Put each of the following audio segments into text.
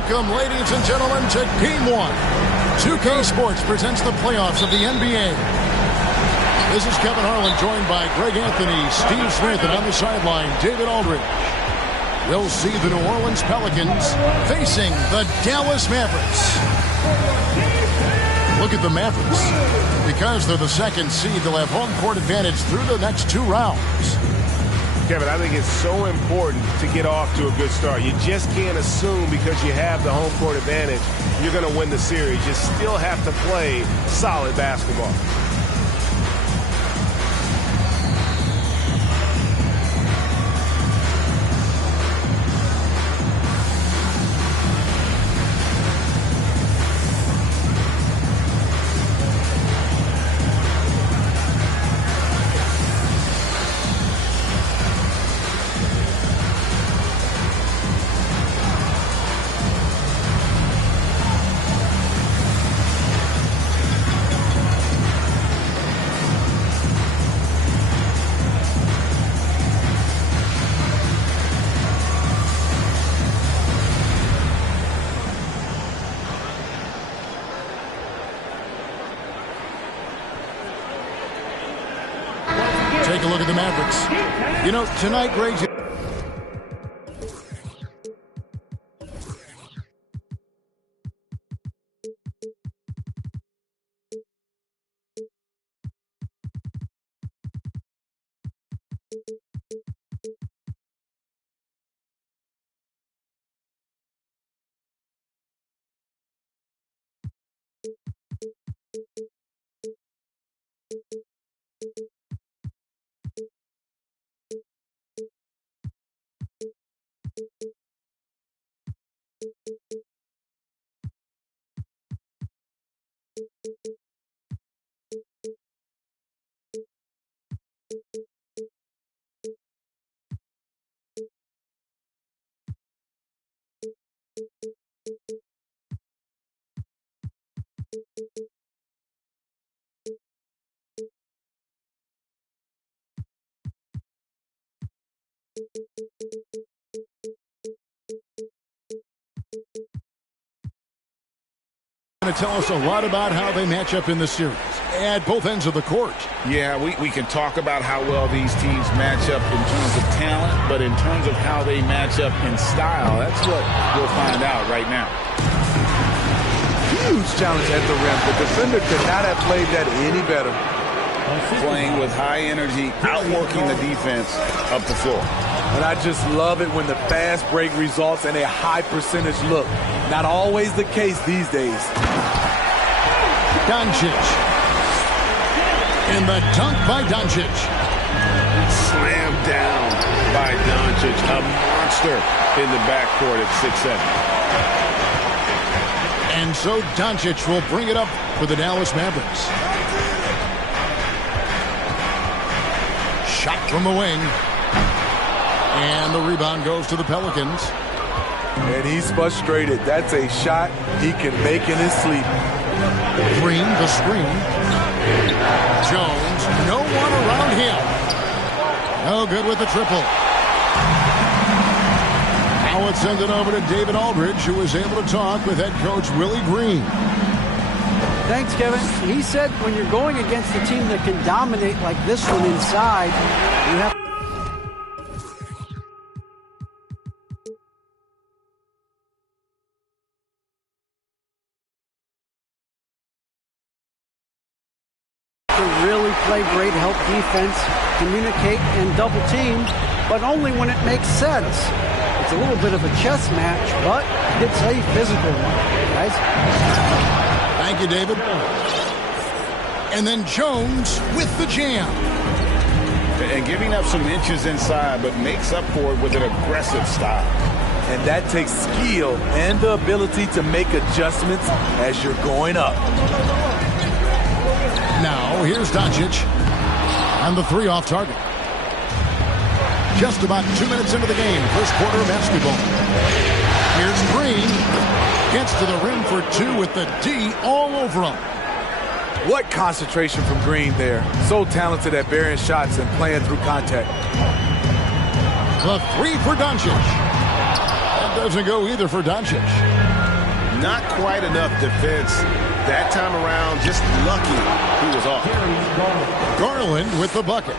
Welcome, ladies and gentlemen, to Game 1. 2K Sports presents the playoffs of the NBA. This is Kevin Harlan, joined by Greg Anthony, Steve Smith, and on the sideline, David Aldridge. We'll see the New Orleans Pelicans facing the Dallas Mavericks. Look at the Mavericks. Because they're the second seed, they'll have home court advantage through the next 2 rounds. Kevin, I think it's so important to get off to a good start. You just can't assume because you have the home court advantage you're going to win the series. You still have to play solid basketball. Take a look at the Mavericks. You know, tonight, Greg... Going to tell us a lot about how they match up in the series at both ends of the court. Yeah, we can talk about how well these teams match up in terms of talent, but in terms of how they match up in style, that's what we'll find out right now. Huge challenge at the rim. The defender could not have played that any better. Playing with high energy, outworking the defense up the floor. And I just love it when the fast break results in a high percentage look. Not always the case these days. Doncic. And the dunk by Doncic. Slammed down by Doncic. A monster in the backcourt at 6'7". And so Doncic will bring it up for the Dallas Mavericks. Shot from the wing. And the rebound goes to the Pelicans. And he's frustrated. That's a shot he can make in his sleep. Green, the screen. Jones, no one around him. No good with the triple. Now it's sent it over to David Aldridge, who was able to talk with head coach Willie Green. Thanks, Kevin. He said when you're going against a team that can dominate like this one inside, you have to really play great, help defense, communicate, and double team, but only when it makes sense. It's a little bit of a chess match, but it's a physical one, guys. Thank you, David. And then Jones with the jam. And giving up some inches inside, but makes up for it with an aggressive style. And that takes skill and the ability to make adjustments as you're going up. Now, here's Doncic on the 3 off target. Just about 2 minutes into the game, first quarter of basketball. Here's Green. Gets to the rim for 2 with the D all over him. What concentration from Green there. So talented at burying shots and playing through contact. The 3 for Doncic. That doesn't go either for Doncic. Not quite enough defense that time around. Just lucky he was off. Garland with the bucket.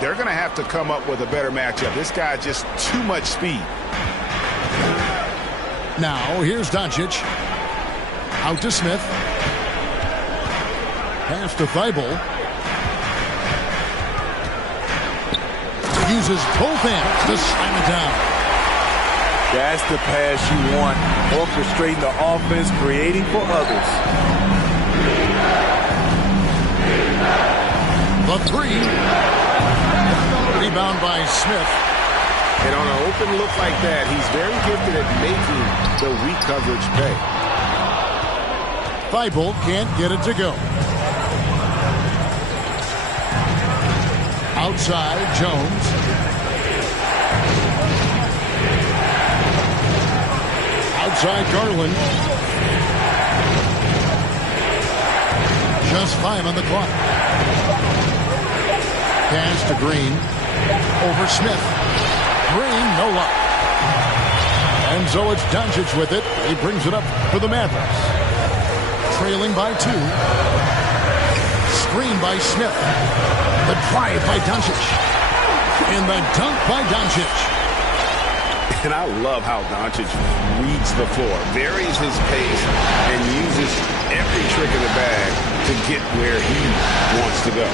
They're going to have to come up with a better matchup. This guy just too much speed. Now, here's Doncic. Out to Smith. Pass to Thibault. Uses both hands to slam it down. That's the pass you want. Orchestrating the offense, creating for others. The three. Rebound by Smith. And on an open look like that, he's very gifted at making the weak coverage pay. Thibault can't get it to go. Outside, Jones. Outside, Garland. Just 5 on the clock. Pass to Green. Over Smith. Green, no luck. And so it's Doncic with it. He brings it up for the Mavericks. Trailing by 2. Screen by Smith. The drive by Doncic. And the dunk by Doncic. And I love how Doncic reads the floor, varies his pace, and uses every trick in the bag to get where he wants to go.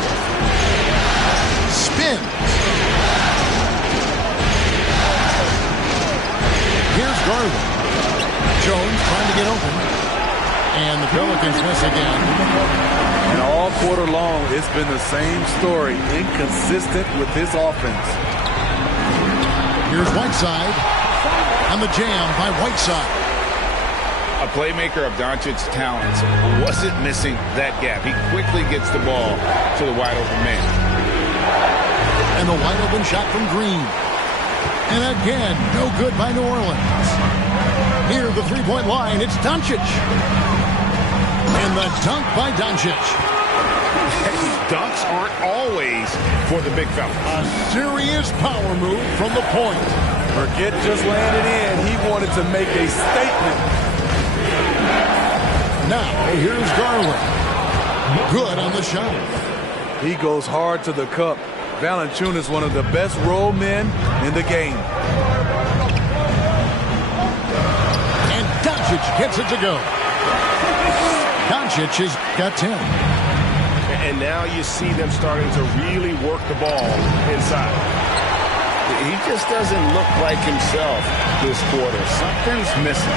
Spins. Here's Garland. Jones trying to get open. And the Pelicans miss again. And all quarter long, it's been the same story. Inconsistent with his offense. Here's Whiteside. On the jam by Whiteside. A playmaker of Doncic's talents wasn't missing that gap. He quickly gets the ball to the wide open man. And the wide open shot from Green. And again, no good by New Orleans. Near the three-point line, it's Doncic. And the dunk by Doncic. Dunks aren't always for the big fella. A serious power move from the point. Forget just landed in. He wanted to make a statement. Now, here's Garland. Good on the shot. He goes hard to the cup. Valanciunas is one of the best roll men in the game. And Doncic gets it to go. Doncic has got 10. And now you see them starting to really work the ball inside. He just doesn't look like himself this quarter. Something's missing.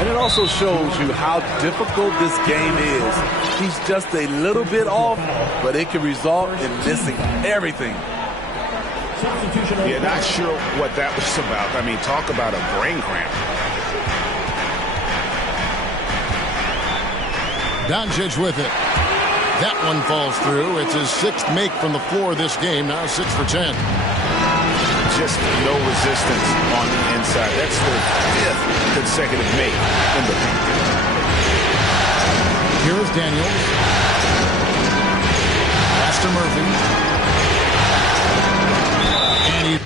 And it also shows you how difficult this game is. He's just a little bit off, but it can result in missing everything. Yeah, not sure what that was about. I mean, talk about a brain cramp. Doncic with it. That one falls through. It's his 6th make from the floor this game. Now 6 for 10. Just no resistance on the inside. That's their 5th consecutive make in the paint. Here's Daniels. Pass to Murphy. And he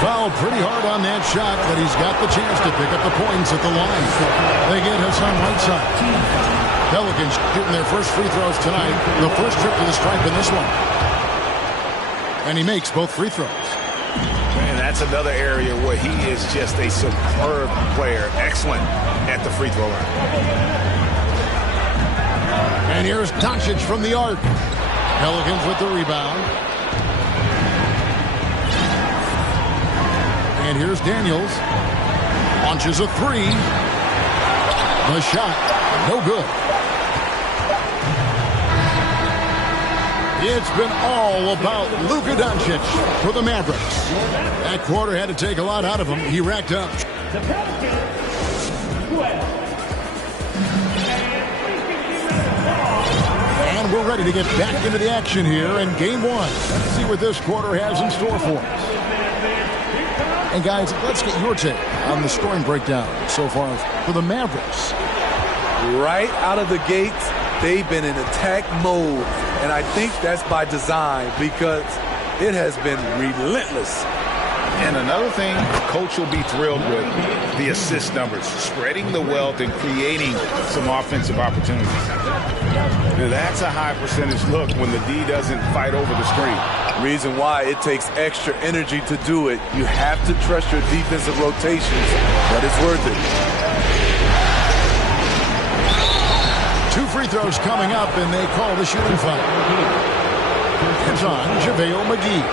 fouled pretty hard on that shot, but he's got the chance to pick up the points at the line. They get Hassan Whiteside. Pelicans shooting their first free throws tonight. The first trip to the stripe in this one. And he makes both free throws. And that's another area where he is just a superb player. Excellent at the free throw line. And here's Doncic from the arc. Pelicans with the rebound. And here's Daniels. Launches a 3. The shot, no good. It's been all about Luka Doncic for the Mavericks. That quarter had to take a lot out of him. He racked up. And we're ready to get back into the action here in Game 1. Let's see what this quarter has in store for us. And guys, let's get your take on the scoring breakdown so far for the Mavericks. Right out of the gates, they've been in attack mode. And I think that's by design because it has been relentless. And another thing coach will be thrilled with, the assist numbers, spreading the wealth and creating some offensive opportunities. Now that's a high percentage look when the D doesn't fight over the screen. Reason why it takes extra energy to do it. You have to trust your defensive rotations, but it's worth it. 2 free throws coming up, and they call the shooting foul. It's on JaVale McGee.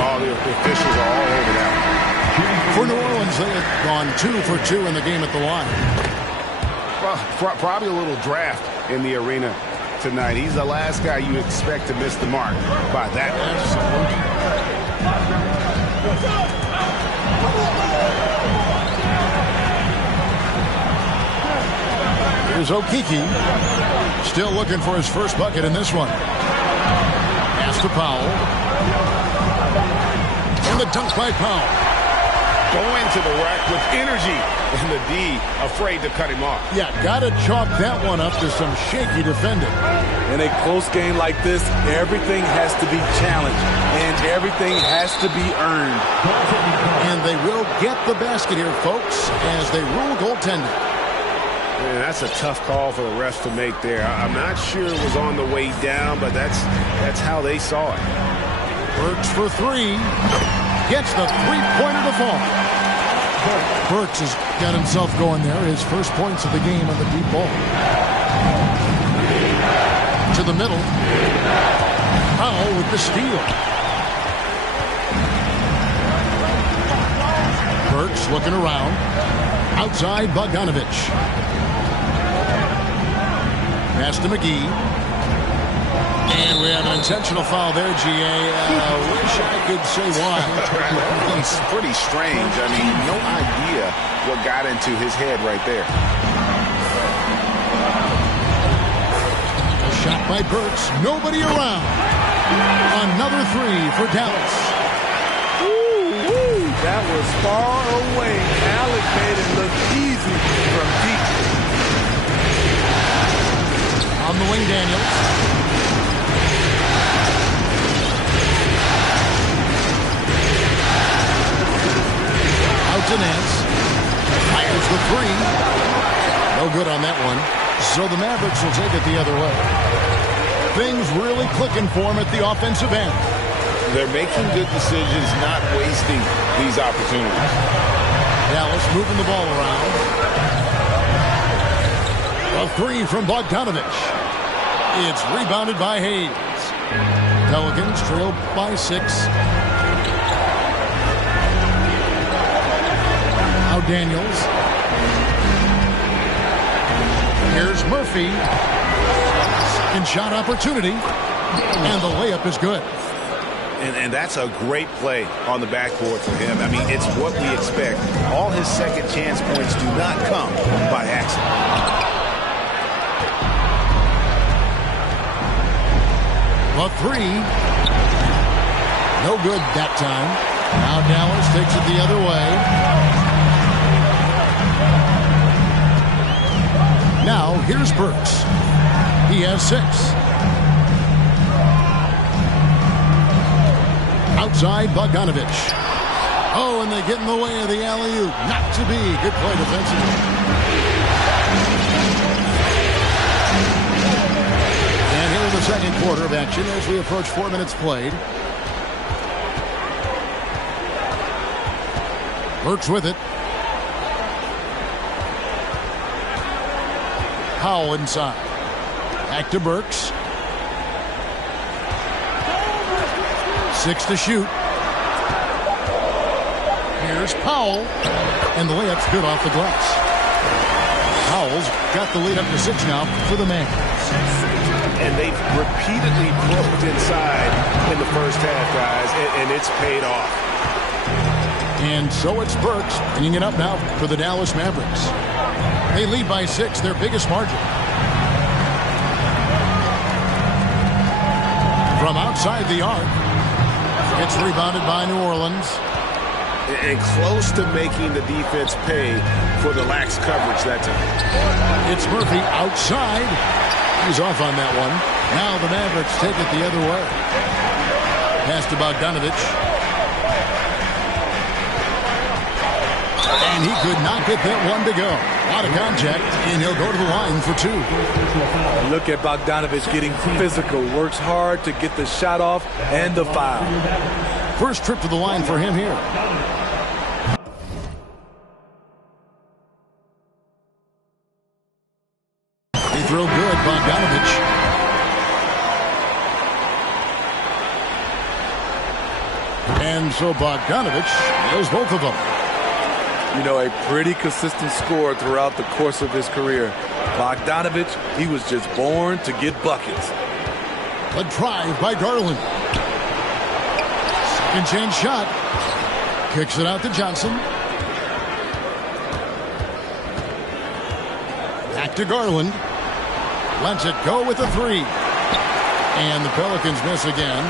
All the officials are all over that. For New Orleans, they have gone 2 for 2 in the game at the line. Well, probably a little draft in the arena tonight. He's the last guy you expect to miss the mark by that much. Here's Okeke. Still looking for his first bucket in this one. Pass to Powell. And the dunk by Powell. Going to the rack with energy, and the D afraid to cut him off. Yeah, got to chalk that one up to some shaky defending. In a close game like this, everything has to be challenged, and everything has to be earned. And they will get the basket here, folks, as they rule goaltending. Man, that's a tough call for the refs to make there. I'm not sure it was on the way down, but that's how they saw it. Burks for 3. Gets the three-pointer to fall. Burks has got himself going there. His first points of the game on the deep ball. To the middle. Powell with the steal. Burks looking around. Outside Bogdanovich. Pass to McGee. And we have an intentional foul there, G.A. Wish I could say why. It's pretty strange. I mean, no idea what got into his head right there. A shot by Burks. Nobody around. Another 3 for Dallas. Ooh, that was far away. Alec made it look easy from deep. On the wing, Daniels. Nance fires the 3. No good on that one. So the Mavericks will take it the other way. Things really clicking for them at the offensive end. They're making good decisions, not wasting these opportunities. Dallas moving the ball around. A 3 from Bogdanovich. It's rebounded by Hayes. Pelicans trail by 6. Daniels. Here's Murphy. Second shot opportunity. And the layup is good. And that's a great play on the backboard for him. I mean, it's what we expect. All his second chance points do not come by accident. A 3. No good that time. Now Dallas takes it the other way. Now, here's Burks. He has 6. Outside, Bogdanovich. Oh, and they get in the way of the alley-oop. Not to be. Good play defensively. And here in the second quarter of action as we approach 4 minutes played. Burks with it. Powell inside. Back to Burks. 6 to shoot. Here's Powell. And the layup's good off the glass. Powell's got the lead up to 6 now for the man. And they've repeatedly broke inside in the first half, guys, and it's paid off. And so it's Burks bringing it up now for the Dallas Mavericks. They lead by 6, their biggest margin. From outside the arc, it's rebounded by New Orleans. And close to making the defense pay for the lax coverage that time. It's Murphy outside. He's off on that one. Now the Mavericks take it the other way. Pass to Bogdanovich. And he could not get that one to go. A lot of contact, and he'll go to the line for 2. Look at Bogdanovich getting physical. Works hard to get the shot off and the foul. First trip to the line for him here. They throw good, Bogdanovich. And so Bogdanovich knows both of them. You know, a pretty consistent scorer throughout the course of his career. Bogdanovich, he was just born to get buckets. A drive by Garland. Second chance shot. Kicks it out to Johnson. Back to Garland. Lets it go with a 3. And the Pelicans miss again.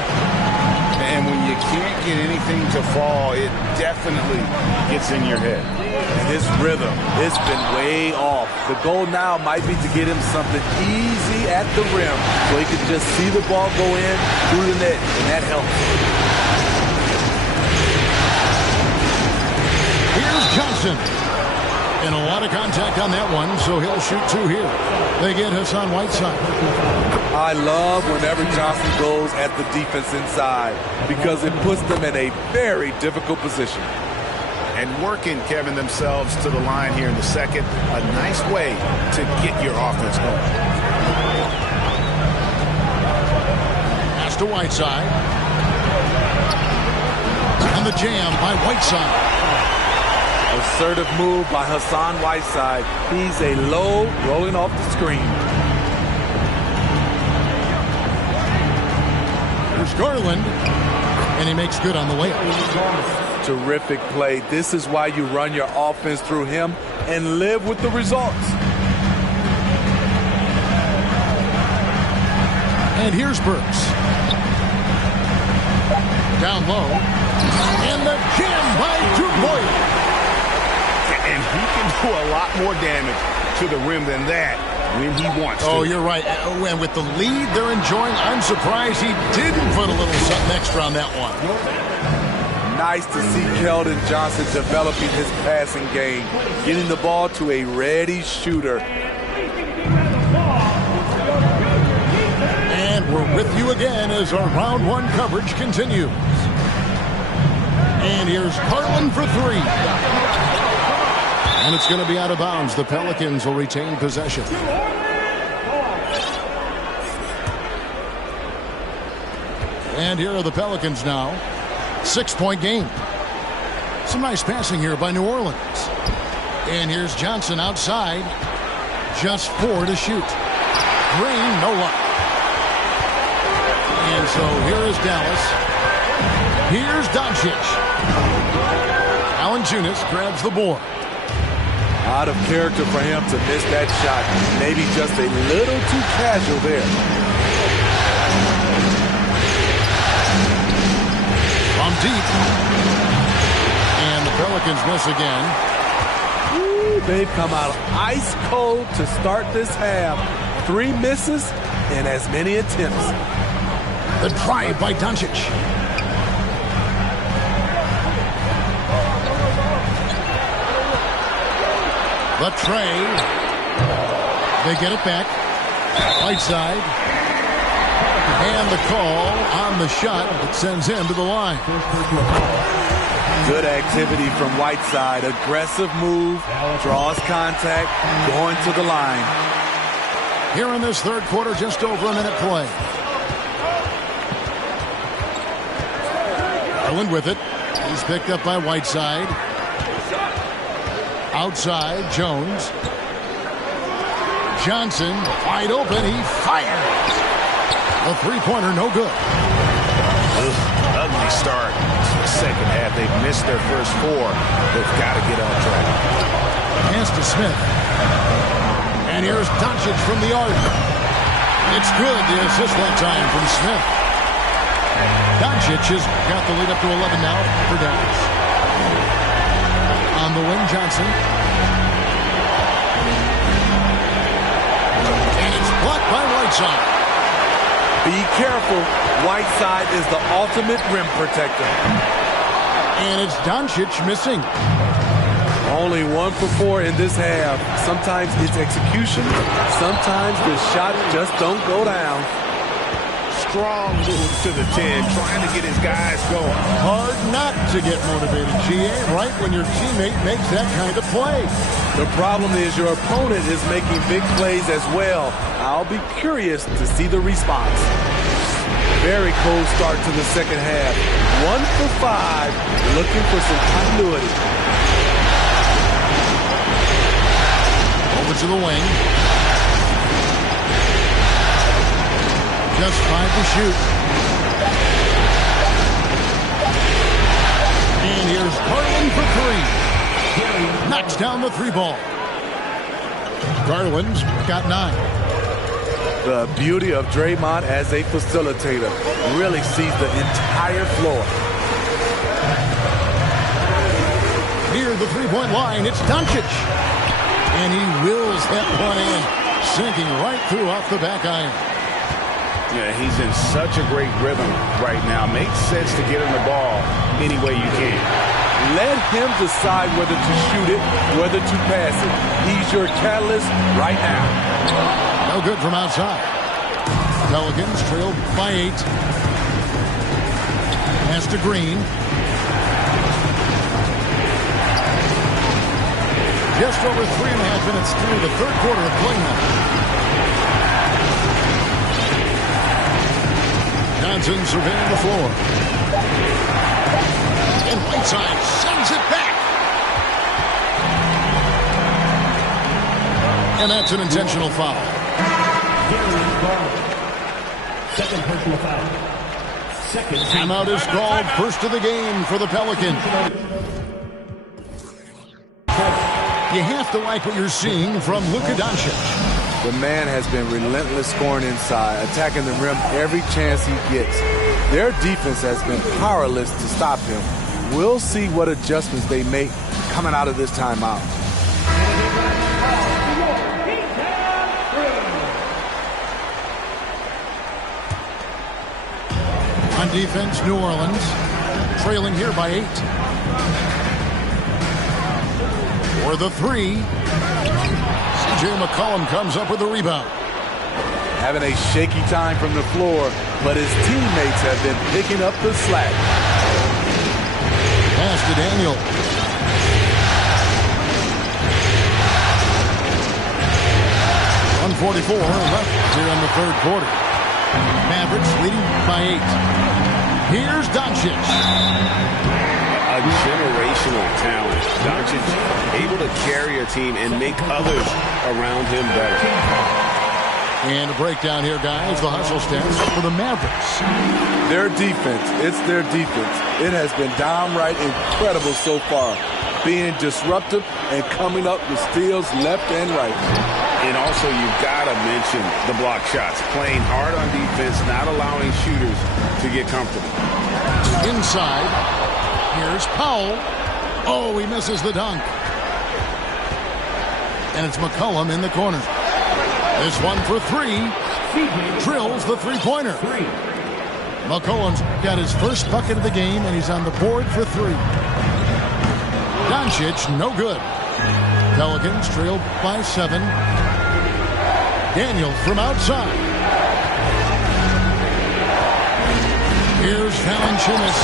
And when you can't get anything to fall, it definitely gets in your head. And his rhythm, it's been way off. The goal now might be to get him something easy at the rim so he can just see the ball go in through the net, and that helps. Here's Johnson. And a lot of contact on that one, so he'll shoot 2 here. They get Hassan Whiteside. I love whenever Johnson goes at the defense inside because it puts them in a very difficult position. And working, Kevin, themselves to the line here in the second. A nice way to get your offense going. Pass to Whiteside. And the jam by Whiteside. Assertive move by Hassan Whiteside. He's a low rolling off the screen. There's Garland. And he makes good on the layup. Terrific play. This is why you run your offense through him and live with the results. And here's Burks. Down low. And the jam by Dubois. And he can do a lot more damage to the rim than that when he wants to. Oh, you're right. And with the lead they're enjoying, I'm surprised he didn't put a little something extra on that one. Nice to see Keldon Johnson developing his passing game, getting the ball to a ready shooter. And we're with you again as our round 1 coverage continues. And here's Garland for 3. And it's going to be out of bounds. The Pelicans will retain possession. And here are the Pelicans now. 6-point game. Some nice passing here by New Orleans. And here's Johnson outside. Just 4 to shoot. Green, no luck. And so here is Dallas. Here's Doncic. Valanciunas grabs the board. Out of character for him to miss that shot. Maybe just a little too casual there. From deep. And the Pelicans miss again. Ooh, they've come out ice cold to start this half. 3 misses and as many attempts. The drive by Doncic. The tray. They get it back. Whiteside. And the call on the shot that sends him to the line. Good activity from Whiteside. Aggressive move. Draws contact. Going to the line. Here in this third quarter, just over a minute play. Garland with it. He's picked up by Whiteside. Outside, Jones. Johnson, wide open, he fires. A 3-pointer, no good. Ugly start to the second half. They've missed their first 4. They've got to get on track. Pass to Smith. And here's Doncic from the arc. It's good, the assist that time from Smith. Doncic has got the lead up to 11 now for Dallas. On the wing, Johnson. And it's blocked by Whiteside. Be careful. Whiteside is the ultimate rim protector. And it's Doncic missing. Only 1 for 4 in this half. Sometimes it's execution. Sometimes the shot just don't go down. Strong move to the 10, trying to get his guys going. Hard not to get motivated, GA, right when your teammate makes that kind of play. The problem is your opponent is making big plays as well. I'll be curious to see the response. Very cold start to the second half. 1 for 5, looking for some continuity. Over to the wing. Just 5 to shoot. And here's Garland for 3. Knocks down the 3 ball. Garland's got 9. The beauty of Draymond as a facilitator. Really sees the entire floor. Near the 3-point line, it's Doncic. And he wills that one in, sinking right through off the back iron. Yeah, he's in such a great rhythm right now. Makes sense to get him the ball any way you can. Let him decide whether to shoot it, whether to pass it. He's your catalyst right now. No good from outside. Pelicans trailed by 8. Pass to Green. Just over 3.5 minutes through the third quarter of play now. Johnson surveying the floor. And Whiteside sends it back. And that's an intentional foul. Second personal foul. Timeout is called. First of the game for the Pelicans. You have to like what you're seeing from Luka Doncic. The man has been relentless scoring inside, attacking the rim every chance he gets. Their defense has been powerless to stop him. We'll see what adjustments they make coming out of this timeout. On defense, New Orleans trailing here by 8. For the 3, C.J. McCollum comes up with the rebound. Having a shaky time from the floor, but his teammates have been picking up the slack. Pass to Daniel. .144 left here in the third quarter. Mavericks leading by 8. Here's Doncic. A generational talent. Doncic able to carry a team and make others around him better. And a breakdown here, guys. The hustle stats for the Mavericks. Their defense. It's their defense. It has been downright incredible so far. Being disruptive and coming up with steals left and right. And also, you've got to mention the block shots. Playing hard on defense, not allowing shooters to get comfortable. Inside. Here's Powell. Oh, he misses the dunk. And it's McCollum in the corner. This one for 3. Drills the three-pointer. McCollum's got his first bucket of the game, and he's on the board for 3. Doncic, no good. Pelicans trailed by 7. Daniel from outside. Here's Valanciunas.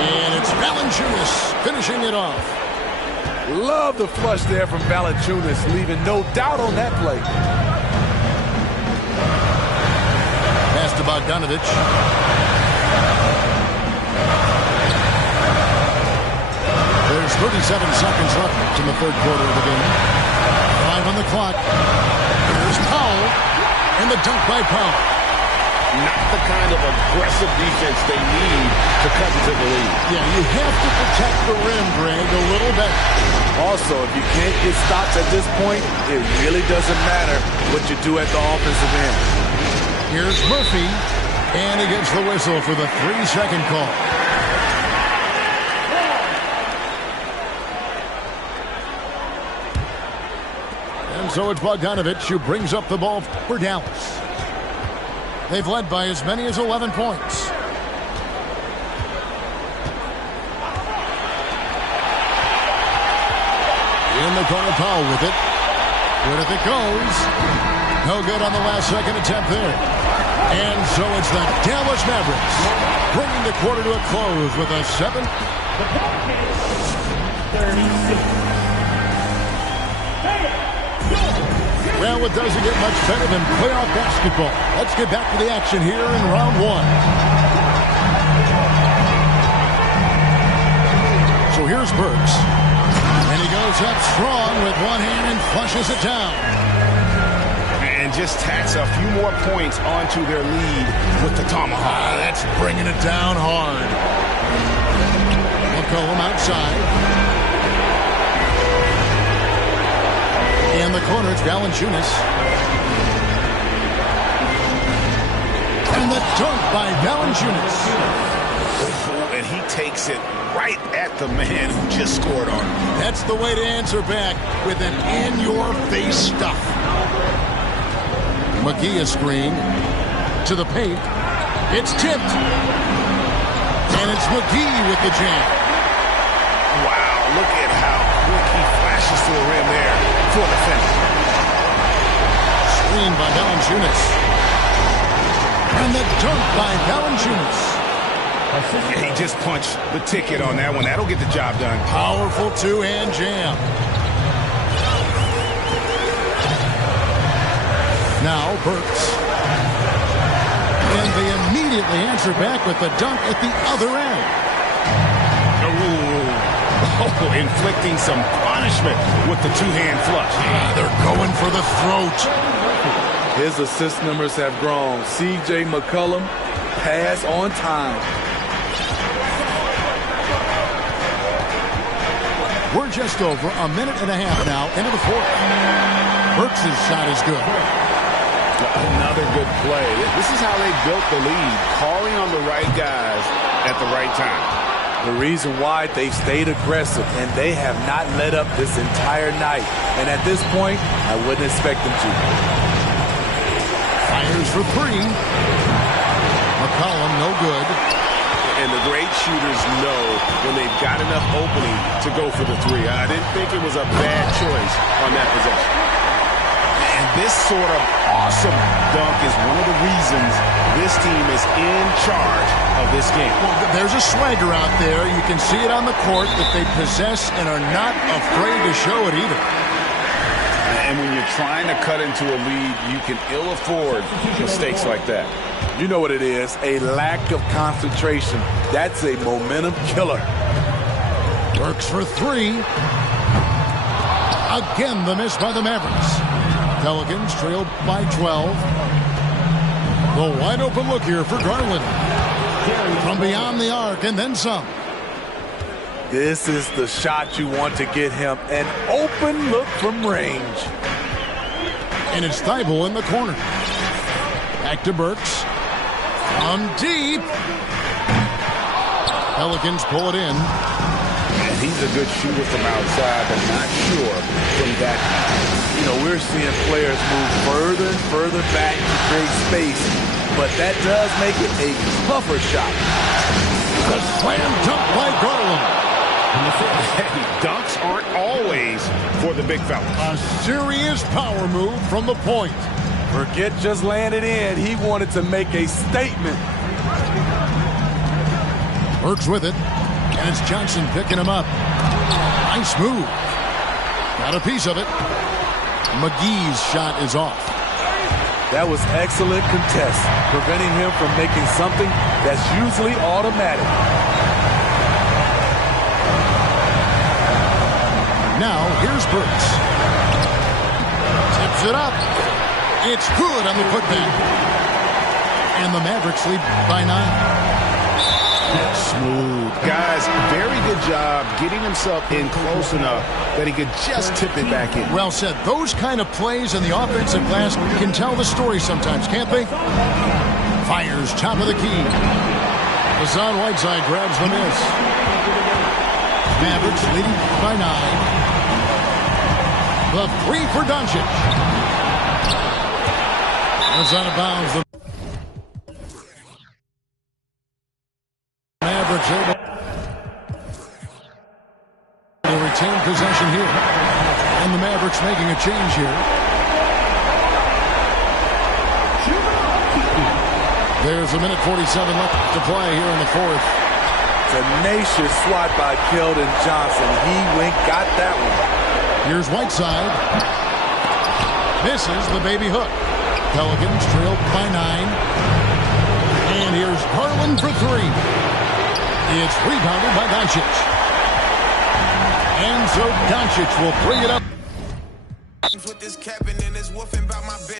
And it's Valanciunas finishing it off. Love the flush there from Valanciunas, leaving no doubt on that play. Pass to Bogdanovich. There's 37 seconds left in the third quarter of the game. 5 on the clock. Here's Powell. And the dunk by Powell. Not the kind of aggressive defense they need to cut into the lead. Yeah, you have to protect the rim, Greg, a little bit. Also, if you can't get stops at this point, it really doesn't matter what you do at the offensive end. Here's Murphy, and he gets the whistle for the 3-second call. And so it's Bogdanovich who brings up the ball for Dallas. They've led by as many as 11 points. In the corner, Powell with it. With it goes. No good on the last-second attempt there. And so it's the Dallas Mavericks bringing the quarter to a close with a 7. 36. Well, it doesn't get much better than playoff basketball. Let's get back to the action here in round 1. So here's Burks. And he goes up strong with one hand and flushes it down. And just tacks a few more points onto their lead with the tomahawk. That's bringing it down hard. McCollum outside. In the corner, it's Valanciunas. And the dunk by Valanciunas. And he takes it right at the man who just scored on him. That's the way to answer back with an in-your-face stuff. McGee a screen to the paint. It's tipped. And it's McGee with the jam. Wow, look at how quick he flashes to the rim there for the finish. Screen by Valanciunas. And the dunk by Valanciunas. Yeah, he just punched the ticket on that one. That'll get the job done. Powerful two-hand jam. Now Burks. And they immediately answer back with the dunk at the other end. Oh, inflicting some punishment with the two-hand flush. They're going for the throat. His assist numbers have grown. C.J. McCollum, pass on time. We're just over a minute and a half now into the fourth. Burks' shot is good. Another good play. This is how they built the lead, calling on the right guys at the right time. The reason why they've stayed aggressive, and they have not let up this entire night. And at this point, I wouldn't expect them to. Fires for 3. McCollum, no good. And the great shooters know when they've got enough opening to go for the 3. I didn't think it was a bad choice on that possession. And this sort of awesome dunk is one of the reasons this team is in charge of this game. Well, there's a swagger out there. You can see it on the court that they possess and are not afraid to show it either. And when you're trying to cut into a lead, you can ill afford mistakes like that. You know what it is, a lack of concentration. That's a momentum killer. Burks for 3. Again, the miss by the Mavericks. Pelicans trailed by 12. The wide open look here for Garland. From beyond the arc and then some. This is the shot you want to get him. An open look from range. And it's Thibault in the corner. Back to Burks. From deep. Pelicans pull it in. And he's a good shooter from outside, but not sure from that. You know, we're seeing players move further and further back to create space, but that does make it a tougher shot. The slam dunk by Garland. Hey, dunks aren't always for the big fella. A serious power move from the point. Forget just laying it in. He wanted to make a statement. Burks with it, and it's Johnson picking him up. Nice move. Got a piece of it. McGee's shot is off. That was excellent contest, preventing him from making something that's usually automatic. Now, here's Burks. Tips it up. It's good on the putback. And the Mavericks lead by 9. Smooth. Guys, very good job getting himself in close enough that he could just tip it back in. Well said. Those kind of plays in the offensive glass can tell the story sometimes, can't they? Fires top of the key. Hassan Whiteside grabs the miss. Mavericks leading by 9. The 3 for Doncic. It's out of bounds. The Mavericks able to retain possession here. And the Mavericks making a change here. There's a minute 47 left to play here in the fourth. Tenacious swat by Keldon Johnson. He got that one. Here's Whiteside. Misses the baby hook. Pelicans trailed by 9. And here's Harlan for 3. It's rebounded by Doncic. And so Doncic will bring it up.